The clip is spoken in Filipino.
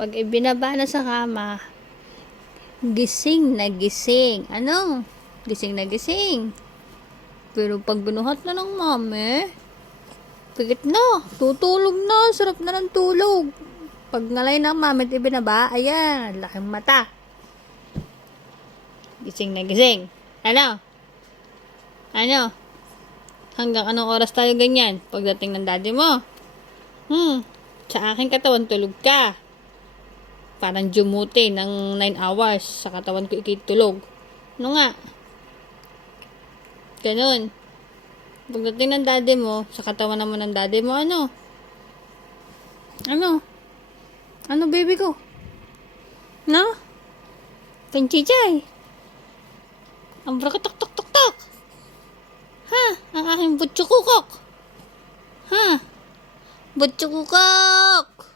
Pag ibinaba na sa kama, gising na gising. Ano? Gising na gising. Pero pag binuhat na ng mami, pigit na. Tutulog na. Sarap na ng tulog. Pag ngalay ng mami at ibinaba, ayan, laking mata. Gising na gising. Ano? Ano? Hanggang anong oras tayo ganyan? Pagdating ng daddy mo? Sa aking katawan, tulog ka. Parang jumuti ng 9 hours sa katawan ko ikitulog. Ano nga? Ganun. Pagdating ng daddy mo, sa katawan naman ng daddy mo, ano? Ano? Ano, baby ko? No? Panchichay? Ang brakatok-tok-tok-tok? Ha? Ang aking butchukukok? Ha? Butchukukok?